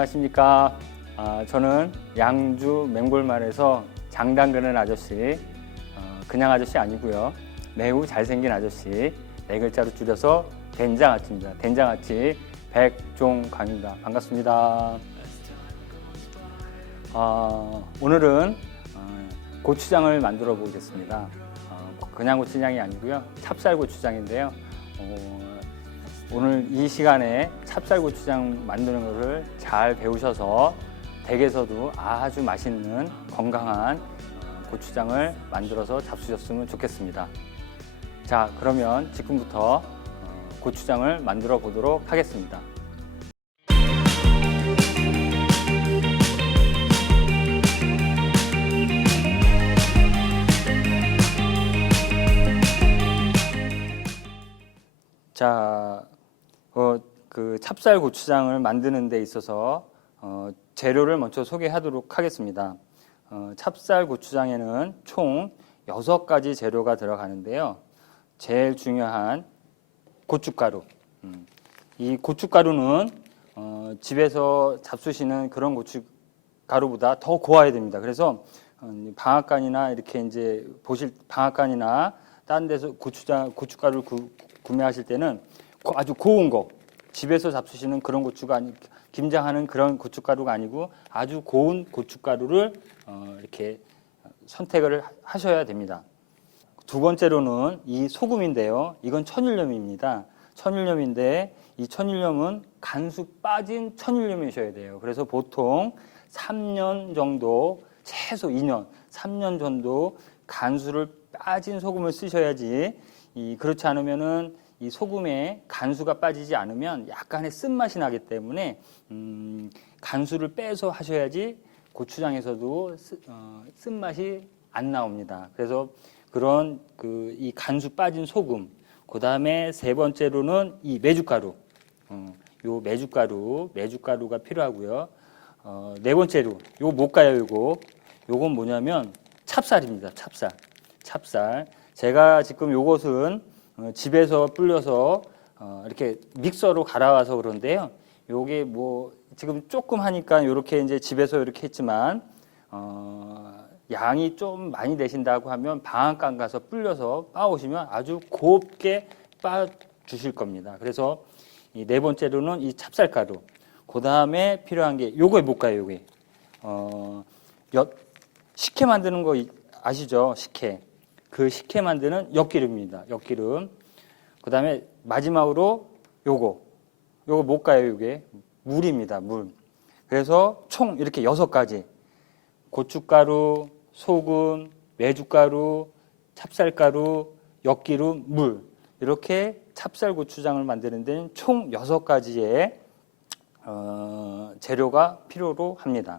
안녕하십니까. 저는 양주 맹골마을에서 장 담그는 아저씨, 그냥 아저씨 아니고요. 매우 잘생긴 아저씨, 네 글자로 줄여서 된장아찌입니다. 된장아찌 백종광입니다. 반갑습니다. 오늘은 고추장을 만들어 보겠습니다. 그냥 고추장이 아니고요. 찹쌀 고추장인데요. 오늘 이 시간에 찹쌀 고추장 만드는 것을 잘 배우셔서 댁에서도 아주 맛있는 건강한 고추장을 만들어서 잡수셨으면 좋겠습니다. 자, 그러면 지금부터 고추장을 만들어 보도록 하겠습니다. 자, 그 찹쌀 고추장을 만드는 데 있어서 재료를 먼저 소개하도록 하겠습니다. 찹쌀 고추장에는 총 6가지 재료가 들어가는데요. 제일 중요한 고춧가루. 이 고춧가루는 집에서 잡수시는 그런 고춧가루보다 더 고와야 됩니다. 그래서 방앗간이나 이렇게 이제 보실 방앗간이나 다른 데서 고춧가루를 구매하실 때는 아주 고운 거, 집에서 잡수시는 그런 고추가 아니, 김장하는 그런 고춧가루가 아니고 아주 고운 고춧가루를 이렇게 선택을 하셔야 됩니다. 두 번째로는 이 소금인데요. 이건 천일염입니다. 천일염인데 이 천일염은 간수 빠진 천일염이셔야 돼요. 그래서 보통 3년 정도, 최소 2년, 3년 정도 간수를 빠진 소금을 쓰셔야지, 그렇지 않으면은 이 소금에 간수가 빠지지 않으면 약간의 쓴맛이 나기 때문에 간수를 빼서 하셔야지 고추장에서도 쓴맛이 안 나옵니다. 그래서 그런 이 간수 빠진 소금, 그 다음에 세 번째로는 이 메주가루, 요 메주가루가 필요하고요. 네 번째로 요 뭘까요? 요건 뭐냐면 찹쌀입니다. 찹쌀. 제가 지금 요것은 집에서 불려서 이렇게 믹서로 갈아와서 그런데요. 요게 뭐 지금 조금 하니까 이렇게 이제 집에서 이렇게 했지만 양이 좀 많이 되신다고 하면 방앗간 가서 불려서 빻아오시면 아주 곱게 빻아 주실 겁니다. 그래서 이 네 번째로는 이 찹쌀가루. 그 다음에 필요한 게 요게 뭘까요? 요게 식혜 만드는 거 아시죠? 식혜. 그 식혜 만드는 엿기름입니다. 엿기름. 그 다음에 마지막으로 요거 뭘까요? 이게 물입니다. 물. 그래서 총 이렇게 6가지. 고춧가루, 소금, 메주가루, 찹쌀가루, 엿기름, 물. 이렇게 찹쌀 고추장을 만드는 데는 총 6가지의 재료가 필요로 합니다.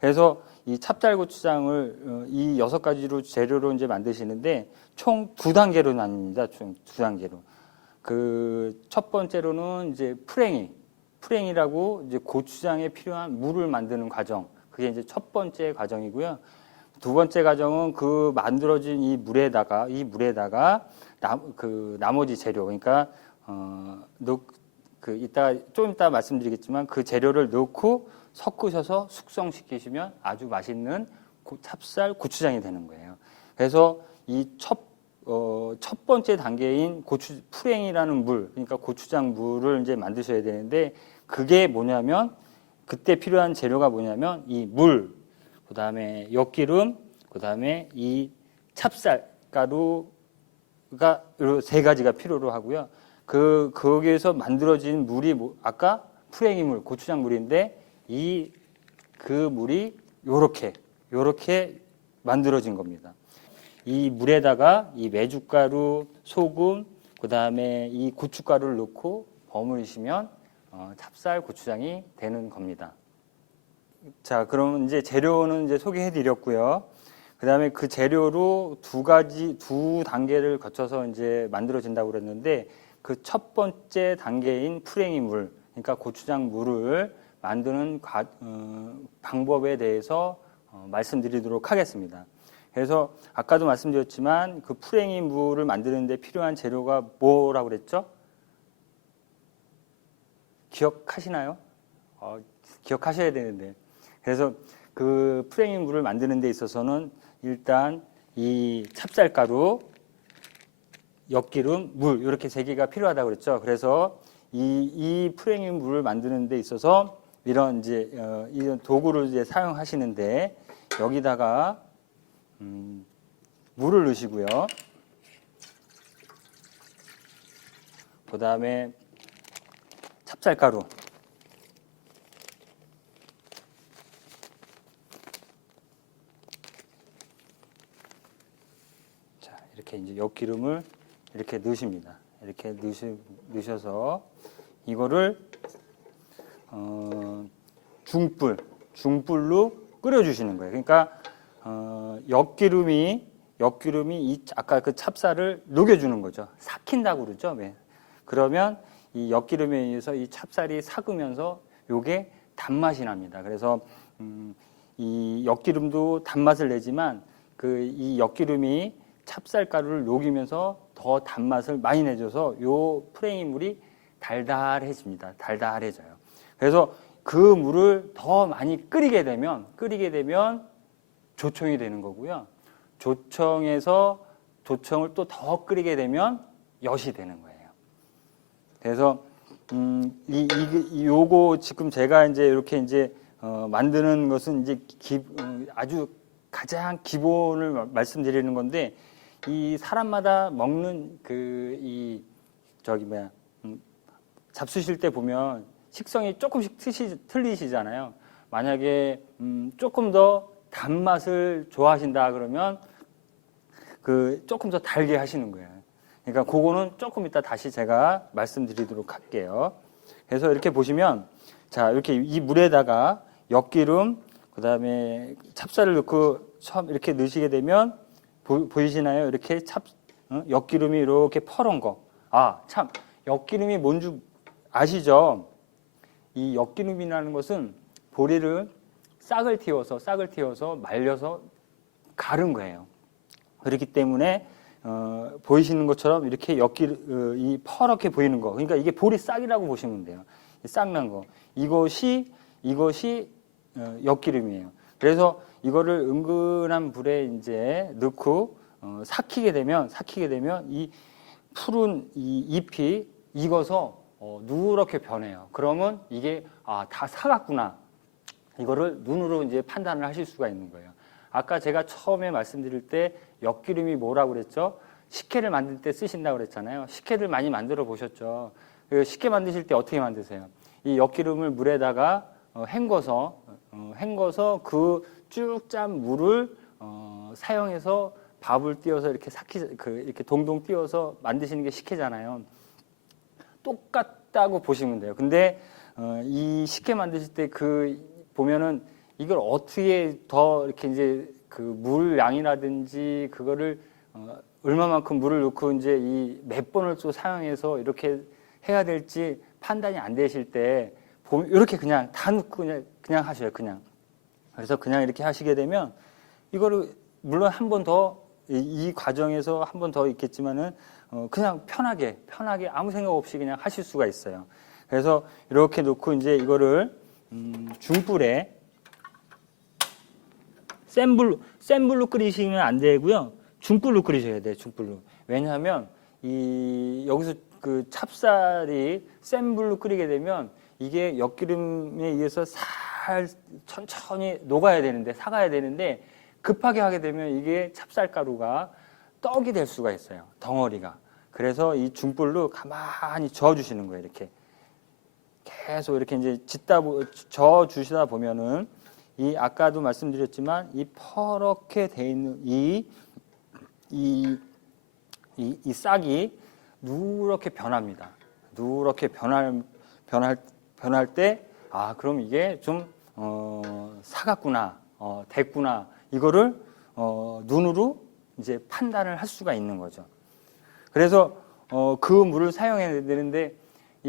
그래서 이 찹쌀 고추장을 이 6가지로 재료로 이제 만드시는데 총 2단계로 나뉩니다. 총 2단계로. 그 첫 번째로는 이제 프랭이라고 이제 고추장에 필요한 물을 만드는 과정. 그게 이제 첫 번째 과정이고요. 두 번째 과정은 그 만들어진 이 물에다가 나머지 재료, 그러니까 좀 이따 말씀드리겠지만 그 재료를 넣고 섞으셔서 숙성시키시면 아주 맛있는 찹쌀 고추장이 되는 거예요. 그래서 이 첫 번째 단계인 프랭이라는 물, 그러니까 고추장 물을 이제 만드셔야 되는데 그게 뭐냐면 그때 필요한 재료가 뭐냐면 이 물, 그 다음에 엿기름, 그 다음에 이 찹쌀가루가 이 3가지가 필요로 하고요. 거기에서 만들어진 물이 아까 프랭이 물, 고추장 물인데 그 물이 요렇게 만들어진 겁니다. 이 물에다가 이 메주가루, 소금, 그 다음에 이 고춧가루를 넣고 버무리시면 찹쌀 고추장이 되는 겁니다. 자, 그럼 이제 재료는 이제 소개해 드렸고요. 그 다음에 그 재료로 두 단계를 거쳐서 이제 만들어진다고 그랬는데 그 첫 번째 단계인 프랭이 물, 그러니까 고추장 물을 만드는 방법에 대해서 말씀드리도록 하겠습니다. 그래서 아까도 말씀드렸지만 그 프랭이 물을 만드는 데 필요한 재료가 뭐라고 그랬죠? 기억하시나요? 기억하셔야 되는데. 그래서 그 프레임 물을 만드는 데 있어서는 일단 이 찹쌀가루, 엿기름, 물 이렇게 세 개가 필요하다고 그랬죠. 그래서 이 프레임 물을 만드는 데 있어서 이런 이제 이런 도구를 이제 사용하시는데 여기다가 물을 넣으시고요. 그 다음에 찹쌀가루, 자 이렇게 이제 엿기름을 이렇게 넣으십니다. 이렇게 넣으셔서 이거를 중불로 끓여주시는 거예요. 그러니까 엿기름이 이 아까 그 찹쌀을 녹여주는 거죠. 삭힌다고 그러죠. 네. 그러면 이 엿기름에 의해서 이 찹쌀이 삭으면서 요게 단맛이 납니다. 그래서 이 엿기름도 단맛을 내지만 그 이 엿기름이 찹쌀가루를 녹이면서 더 단맛을 많이 내줘서 요 프레임물이 달달해집니다. 달달해져요. 그래서 그 물을 더 많이 끓이게 되면 조청이 되는 거고요. 조청을 또 더 끓이게 되면 엿이 되는 거예요. 그래서 요거 지금 제가 이제 이렇게 이제 만드는 것은 이제 아주 가장 기본을 말씀드리는 건데 이 사람마다 먹는 잡수실 때 보면 식성이 조금씩 틀리시잖아요. 만약에 조금 더 단맛을 좋아하신다 그러면 조금 더 달게 하시는 거예요. 그러니까 그거는 조금 이따 다시 제가 말씀드리도록 할게요. 그래서 이렇게 보시면 자 이렇게 이 물에다가 엿기름 그다음에 찹쌀을 넣고 처음 이렇게 넣으시게 되면 보이시나요? 이렇게 엿기름이 이렇게 퍼런 거. 아, 참 엿기름이 뭔지 아시죠? 이 엿기름이라는 것은 보리를 싹을 틔워서 말려서 가른 거예요. 그렇기 때문에 보이시는 것처럼 이렇게 이 퍼렇게 보이는 거. 그러니까 이게 보리 싹이라고 보시면 돼요. 싹 난 거. 이것이 엿기름이에요. 그래서 이거를 은근한 불에 이제 넣고 삭히게 되면 이 푸른 이 잎이 익어서 누렇게 변해요. 그러면 이게 다 사갔구나. 이거를 눈으로 이제 판단을 하실 수가 있는 거예요. 아까 제가 처음에 말씀드릴 때 엿기름이 뭐라고 그랬죠? 식혜를 만들 때 쓰신다고 그랬잖아요. 식혜들 많이 만들어 보셨죠? 식혜 만드실 때 어떻게 만드세요? 이 엿기름을 물에다가 헹궈서 그 쭉 짠 물을 사용해서 밥을 띄워서 이렇게 이렇게 동동 띄워서 만드시는 게 식혜잖아요. 똑같다고 보시면 돼요. 근데 이 식혜 만드실 때 보면은 이걸 어떻게 더 이렇게 이제 그 물량이라든지 그거를 얼마만큼 물을 넣고 이제 이 몇 번을 또 사용해서 이렇게 해야 될지 판단이 안 되실 때 이렇게 그냥 다 넣고 그냥 하셔요. 그냥. 그래서 그냥 이렇게 하시게 되면 이거를 물론 한 번 더 이 과정에서 한 번 더 있겠지만은 그냥 편하게 아무 생각 없이 그냥 하실 수가 있어요. 그래서 이렇게 놓고 이제 이거를 중불에 센 불로 끓이시면 안 되고요. 중불로 끓이셔야 돼요. 중불로. 왜냐하면 여기서 그 찹쌀이 센 불로 끓이게 되면 이게 엿기름에 의해서 천천히 녹아야 되는데 사가야 되는데 급하게 하게 되면 이게 찹쌀가루가 떡이 될 수가 있어요. 덩어리가. 그래서 이 중불로 가만히 저어주시는 거예요. 이렇게 계속 이렇게 이제 저어주시다 보면은 아까도 말씀드렸지만 이 퍼렇게 돼 있는 이 싹이 누렇게 변합니다. 누렇게 변할 때 그럼 이게 좀 사갔구나, 됐구나. 이거를 눈으로 이제 판단을 할 수가 있는 거죠. 그래서 그 물을 사용해야 되는데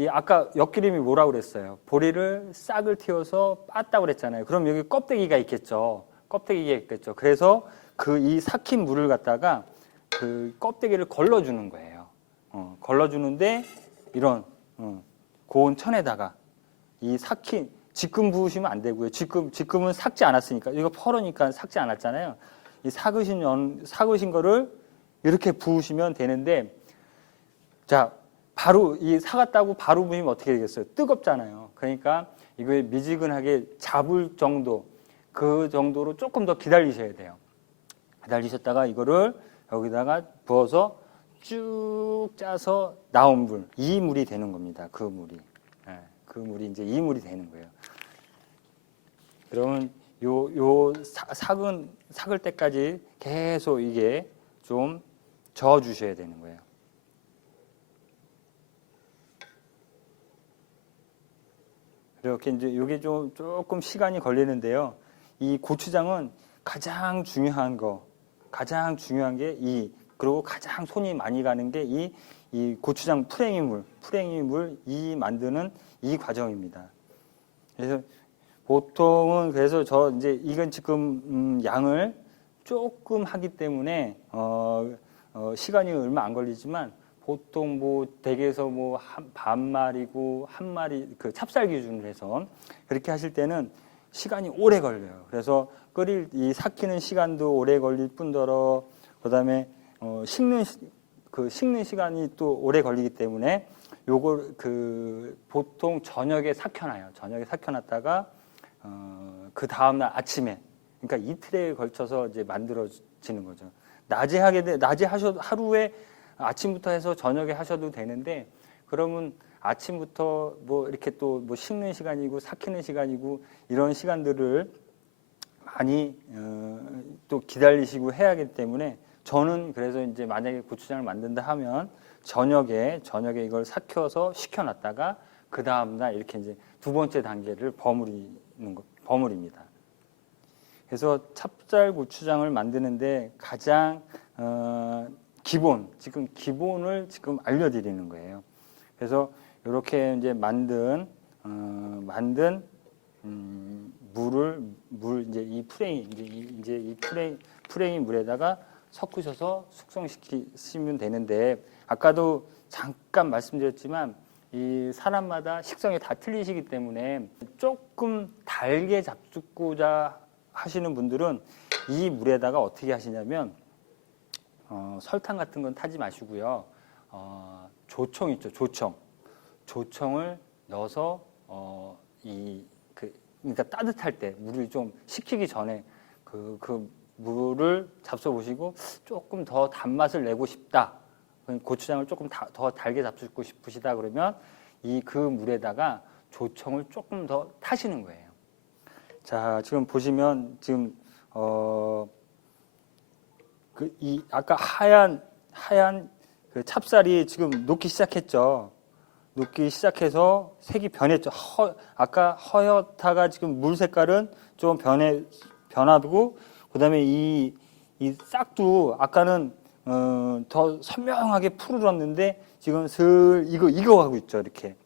아까 엿기름이 뭐라고 그랬어요? 보리를 싹을 틔워서 빻다고 그랬잖아요. 그럼 여기 껍데기가 있겠죠. 그래서 이 삭힌 물을 갖다가 그 껍데기를 걸러주는 거예요. 걸러주는데 이런 고온 천에다가 이 지금 부으시면 안 되고요. 지금은 삭지 않았으니까. 이거 퍼러니까 삭지 않았잖아요. 이 삭으신 거를 이렇게 부으시면 되는데, 자, 바로 이 삭았다고 바로 부으면 어떻게 되겠어요? 뜨겁잖아요. 그러니까 이걸 미지근하게 잡을 정도, 그 정도로 조금 더 기다리셔야 돼요. 기다리셨다가 이거를 여기다가 부어서 쭉 짜서 나온 물, 이 물이 되는 겁니다. 그 물이. 그 물이 이제 이 물이 되는 거예요. 그러면 삭을 때까지 계속 이게 좀 저어 주셔야 되는 거예요. 이렇게 이제 이게 조금 시간이 걸리는데요. 이 고추장은 가장 중요한 게 그리고 가장 손이 많이 가는 게 이 고추장 풀eng이물 이 만드는 이 과정입니다. 그래서 보통은 그래서 이제 이건 지금 양을 조금 하기 때문에 시간이 얼마 안 걸리지만 보통 뭐 댁에서 뭐 반 마리고 한 마리 그 찹쌀 기준으로 해서 그렇게 하실 때는 시간이 오래 걸려요. 그래서 이 삭히는 시간도 오래 걸릴 뿐더러 그다음에 식는 시간이 또 오래 걸리기 때문에 요걸 보통 저녁에 삭혀놔요. 저녁에 삭혀놨다가 그 다음날 아침에, 그러니까 이틀에 걸쳐서 이제 만들어지는 거죠. 낮에 하루에 아침부터 해서 저녁에 하셔도 되는데, 그러면 아침부터 뭐 이렇게 또 뭐 식는 시간이고 삭히는 시간이고 이런 시간들을 많이 또 기다리시고 해야 하기 때문에 저는 그래서 이제 만약에 고추장을 만든다 하면 저녁에 이걸 삭혀서 식혀놨다가 그 다음날 이렇게 이제 두 번째 단계를 버무립니다. 그래서 찹쌀 고추장을 만드는데 가장 기본을 지금 알려드리는 거예요. 그래서 이렇게 이제 만든 물 이제 이 풀eng이 물에다가 섞으셔서 숙성시키시면 되는데, 아까도 잠깐 말씀드렸지만 이 사람마다 식성이 다 틀리시기 때문에 조금 달게 잡수고자 하시는 분들은 이 물에다가 어떻게 하시냐면 설탕 같은 건 타지 마시고요. 조청 있죠, 조청을 넣어서 그러니까 따뜻할 때 물을 좀 식히기 전에 그 물을 잡숴 보시고 조금 더 단맛을 내고 싶다, 고추장을 조금 더 달게 잡수고 싶으시다 그러면 그 물에다가 조청을 조금 더 타시는 거예요. 자, 지금 보시면 지금 아까 하얀 그 찹쌀이 지금 녹기 시작했죠. 녹기 시작해서 색이 변했죠. 아까 허옇다가 지금 물 색깔은 좀 변하고, 그다음에 이 싹도 아까는 더 선명하게 푸르렀는데 지금 슬 익어가고 있죠. 이렇게.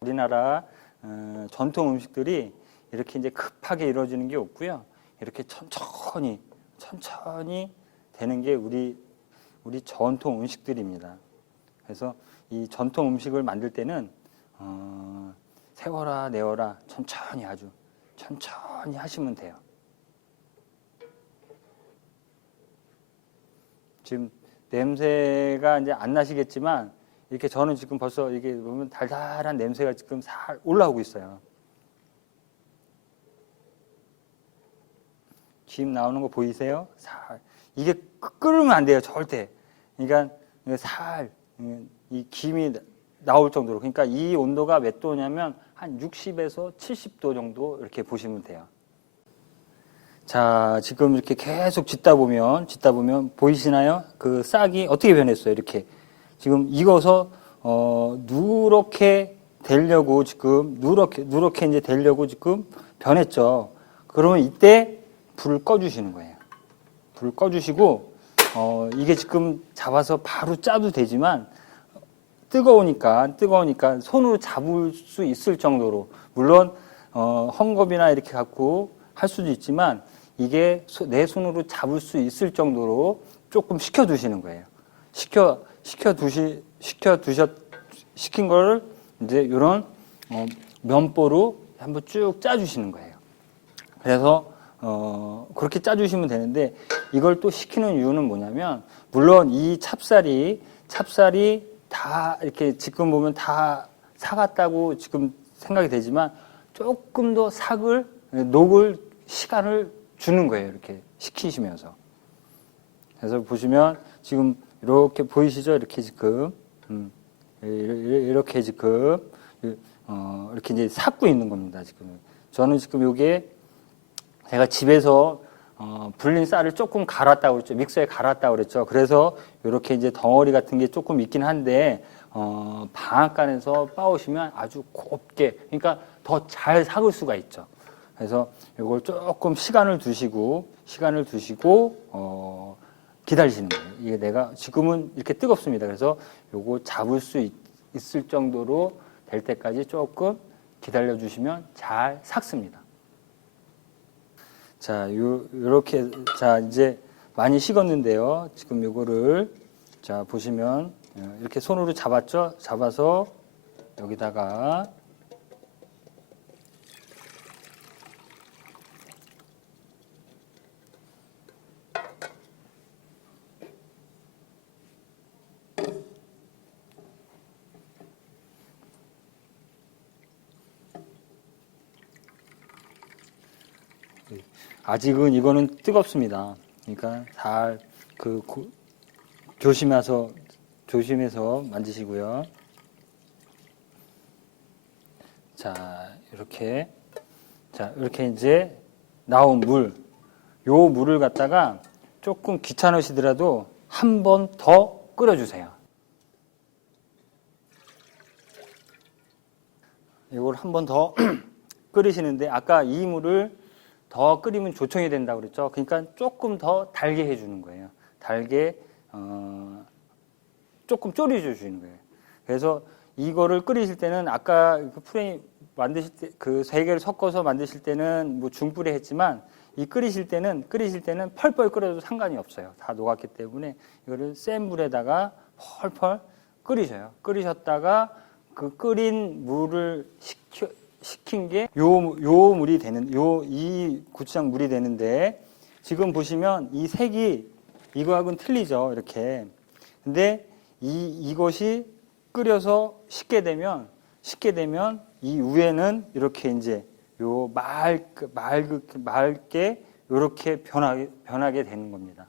우리나라 전통 음식들이 이렇게 이제 급하게 이루어지는 게 없고요. 이렇게 천천히 되는 게 우리 전통 음식들입니다. 그래서 이 전통 음식을 만들 때는 세워라 내워라 아주 천천히 하시면 돼요. 지금 냄새가 이제 안 나시겠지만 이렇게 저는 지금 벌써 이게 보면 달달한 냄새가 지금 살 올라오고 있어요. 김 나오는 거 보이세요? 이게 끓으면 안 돼요, 절대. 그러니까 이 김이 나올 정도로. 그러니까 이 온도가 몇 도냐면 한 60에서 70도 정도 이렇게 보시면 돼요. 자, 지금 이렇게 계속 짓다 보면 보이시나요? 그 싹이 어떻게 변했어요? 이렇게 지금 익어서 누렇게 되려고 지금 누렇게 이제 되려고 지금 변했죠. 그러면 이때 불을 꺼주시는 거예요. 불을 꺼주시고 이게 지금 잡아서 바로 짜도 되지만 뜨거우니까 손으로 잡을 수 있을 정도로, 물론 헝겊이나 이렇게 갖고 할 수도 있지만 이게 내 손으로 잡을 수 있을 정도로 조금 식혀두시는 거예요. 식힌 거를 이제 이런 면보로 한번 쭉 짜주시는 거예요. 그래서 그렇게 짜주시면 되는데 이걸 또 시키는 이유는 뭐냐면 물론 이 찹쌀이 다 이렇게 지금 보면 다 사갔다고 지금 생각이 되지만 조금 더 녹을 시간을 주는 거예요. 이렇게 식히시면서. 그래서 보시면 지금 이렇게 보이시죠? 이렇게 지금 이렇게 지금 이렇게 이제 삭고 있는 겁니다. 지금 저는 지금 요게 제가 집에서 불린 쌀을 조금 갈았다고 그랬죠. 믹서에 갈았다고 그랬죠. 그래서 이렇게 이제 덩어리 같은 게 조금 있긴 한데 방앗간에서 빻으시면 아주 곱게, 그러니까 더 잘 삭을 수가 있죠. 그래서 이걸 조금 시간을 두시고 기다리시는 거예요. 이게 내가 지금은 이렇게 뜨겁습니다. 그래서 요거 잡을 수 있을 정도로 될 때까지 조금 기다려 주시면 잘 삭습니다. 자, 요렇게 자 이제 많이 식었는데요. 지금 요거를 자 보시면 이렇게 손으로 잡았죠? 잡아서 여기다가 아직은 이거는 뜨겁습니다. 그러니까 잘 조심해서 만드시고요. 자, 이렇게 이제 나온 요 물을 갖다가 조금 귀찮으시더라도 한 번 더 끓여주세요. 이걸 한 번 더 끓이시는데 아까 이 물을 더 끓이면 조청이 된다고 그랬죠. 그러니까 조금 더 달게 해주는 거예요. 달게 조금 졸여주시는 거예요. 그래서 이거를 끓이실 때는 아까 그 프레임 만드실 때 그 세 개를 섞어서 만드실 때는 뭐 중불에 했지만 이 끓이실 때는 펄펄 끓여도 상관이 없어요. 다 녹았기 때문에 이거를 센 불에다가 펄펄 끓이셔요. 끓이셨다가 그 끓인 물을 식힌 게 요 물이 되는 이 고추장 물이 되는데 지금 보시면 이 색이 이거하고는 틀리죠. 이렇게. 근데 이것이 끓여서 식게 되면 이 위에는 이렇게 이제 요 맑게 이렇게 변하게 되는 겁니다.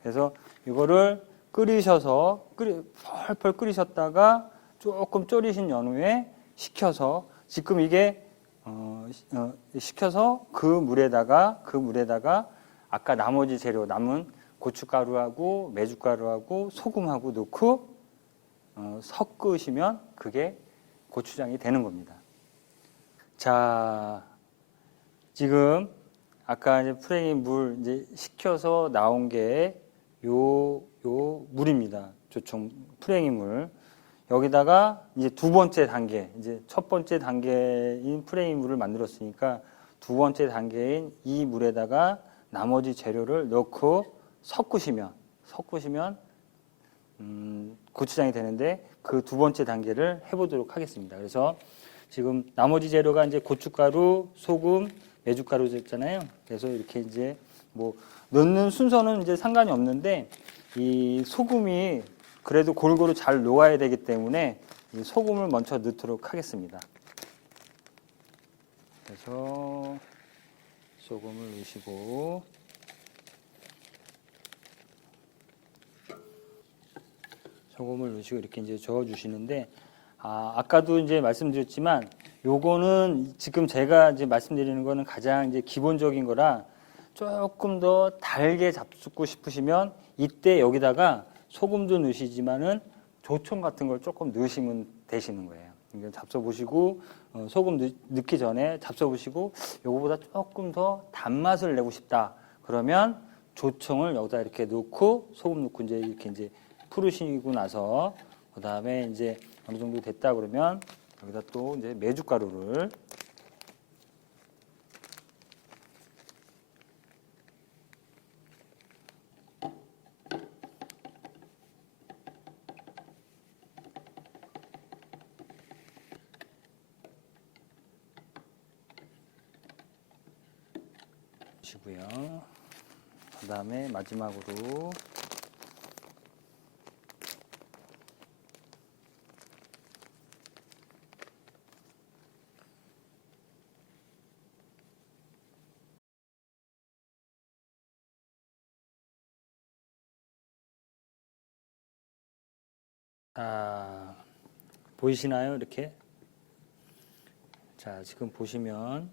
그래서 이거를 펄펄 끓이셨다가 조금 졸이신 연후에 식혀서 지금 이게 식혀서 그 물에다가 아까 나머지 재료 남은 고춧가루하고 메주가루하고 소금하고 넣고 섞으시면 그게 고추장이 되는 겁니다. 자, 지금 아까 이제 프레임 물 이제 식혀서 나온 게 요 물입니다. 조청 프레임 물. 여기다가 이제 두 번째 단계, 이제 첫 번째 단계인 프레임 물을 만들었으니까 두 번째 단계인 이 물에다가 나머지 재료를 넣고 섞으시면 고추장이 되는데 그 두 번째 단계를 해보도록 하겠습니다. 그래서 지금 나머지 재료가 이제 고춧가루, 소금, 메주가루였잖아요. 그래서 이렇게 이제 뭐 넣는 순서는 이제 상관이 없는데 이 소금이 그래도 골고루 잘 녹아야 되기 때문에 이 소금을 먼저 넣도록 하겠습니다. 그래서 소금을 넣으시고 이렇게 이제 저어 주시는데 아까도 이제 말씀드렸지만 요거는 지금 제가 이제 말씀드리는 거는 가장 이제 기본적인 거라 조금 더 달게 잡수고 싶으시면 이때 여기다가 소금도 넣으시지만은 조청 같은 걸 조금 넣으시면 되시는 거예요. 이걸 잡숴보시고 소금 넣기 전에 잡숴보시고 요거보다 조금 더 단맛을 내고 싶다. 그러면 조청을 여기다 이렇게 넣고 소금 넣고 이제 풀으시고 나서 그 다음에 이제 어느 정도 됐다 그러면 여기다 또 이제 메주가루를 넣으시고요. 그 다음에 마지막으로 보이시나요? 이렇게. 자, 지금 보시면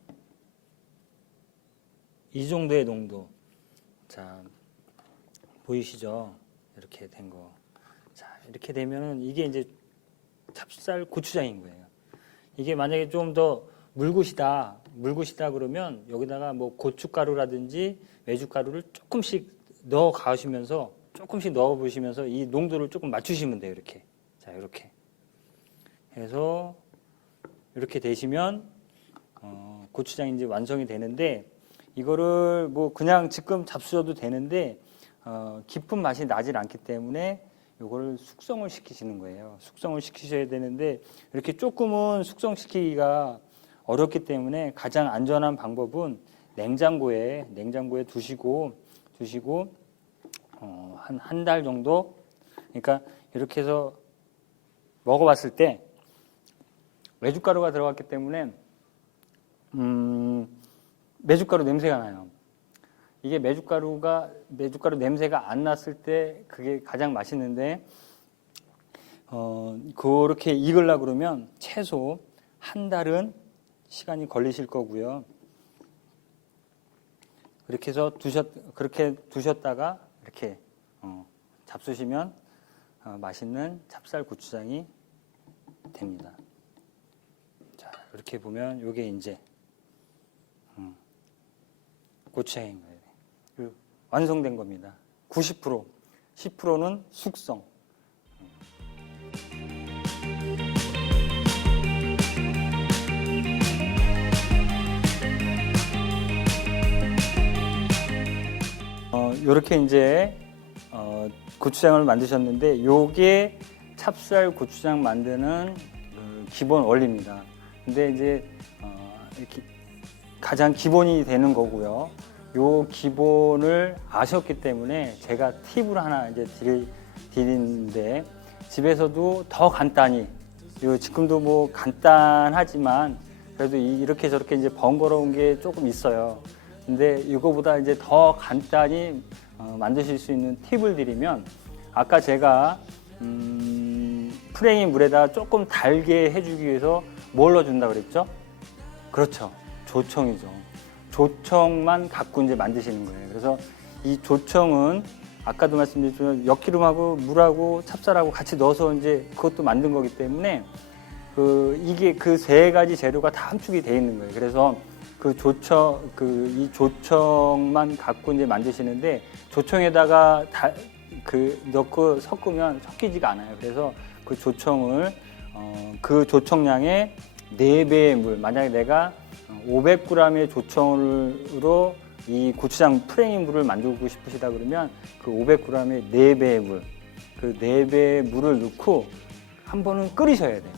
이 정도의 농도. 자, 보이시죠? 이렇게 된 거. 자, 이렇게 되면은 이게 이제 찹쌀 고추장인 거예요. 이게 만약에 좀 더 물굿이다 그러면 여기다가 뭐 고춧가루라든지 메주가루를 조금씩 넣어 가시면서 조금씩 넣어 보시면서 이 농도를 조금 맞추시면 돼요. 이렇게. 자, 이렇게 해서 이렇게 되시면 고추장이 이제 완성이 되는데, 이거를 뭐 그냥 지금 잡수셔도 되는데 깊은 맛이 나질 않기 때문에 이거를 숙성을 시키시는 거예요. 숙성을 시키셔야 되는데 이렇게 조금은 숙성시키기가 어렵기 때문에 가장 안전한 방법은 냉장고에 두시고 한 달 정도. 그러니까 이렇게 해서 먹어봤을 때 메주가루가 들어갔기 때문에 메주가루 냄새가 나요. 이게 메주가루 냄새가 안 났을 때 그게 가장 맛있는데, 그렇게 익으려고 그러면 최소 한 달은 시간이 걸리실 거고요. 그렇게 해서 그렇게 두셨다가 이렇게 잡수시면 맛있는 찹쌀 고추장이 됩니다. 자, 이렇게 보면 이게 이제 고추장인 거예요. 완성된 겁니다. 90%, 10%는 숙성. 이렇게 이제 고추장을 만드셨는데, 요게 찹쌀 고추장 만드는 기본 원리입니다. 근데 이제 이렇게 가장 기본이 되는 거고요. 요 기본을 아셨기 때문에 제가 팁을 하나 이제 드리는데, 집에서도 더 간단히, 지금도 뭐 간단하지만 그래도 이렇게 저렇게 이제 번거로운 게 조금 있어요. 근데 이거보다 이제 더 간단히 만드실 수 있는 팁을 드리면, 아까 제가 프랭이 물에다 조금 달게 해주기 위해서 뭘 넣어준다 그랬죠? 그렇죠. 조청이죠. 조청만 갖고 이제 만드시는 거예요. 그래서 이 조청은 아까도 말씀드렸지만 엿기름하고 물하고 찹쌀하고 같이 넣어서 이제 그것도 만든 거기 때문에 이게 그 세 가지 재료가 다 함축이 되어 있는 거예요. 그래서 이 조청만 갖고 이제 만드시는데, 조청에다가 넣고 섞으면 섞이지가 않아요. 그래서 그 조청을 그 조청량의 4배의 물, 만약에 내가 500g의 조청으로 이 고추장 프랭이 물을 만들고 싶으시다 그러면 그 500g의 4배의 물, 그 4배의 물을 넣고 한 번은 끓이셔야 돼요.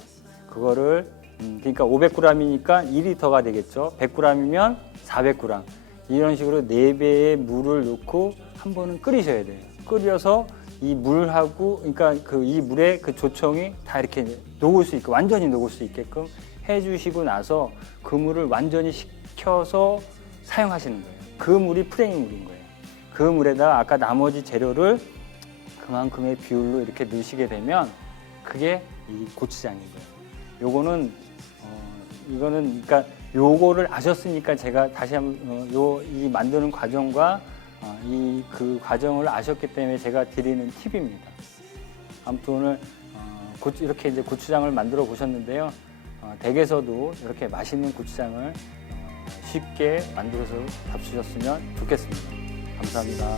그거를 그러니까 500g이니까 2리터가 되겠죠. 100g이면 400g. 이런 식으로 4배의 물을 넣고 한 번은 끓이셔야 돼요. 끓여서 이 물하고, 그러니까 이 물에 그 조청이 다 이렇게 녹을 수 있고 완전히 녹을 수 있게끔 해주시고 나서 그 물을 완전히 식혀서 사용하시는 거예요. 그 물이 프랭이 물인 거예요. 그 물에다 아까 나머지 재료를 그만큼의 비율로 이렇게 넣으시게 되면 그게 이 고추장인 거예요. 이거는 그러니까 요거를 아셨으니까 제가 다시 한번 이 만드는 과정과 그 과정을 아셨기 때문에 제가 드리는 팁입니다. 아무튼 오늘 이렇게 이제 고추장을 만들어 보셨는데요. 댁에서도 이렇게 맛있는 고추장을 쉽게 만들어서 잡수셨으면 좋겠습니다. 감사합니다.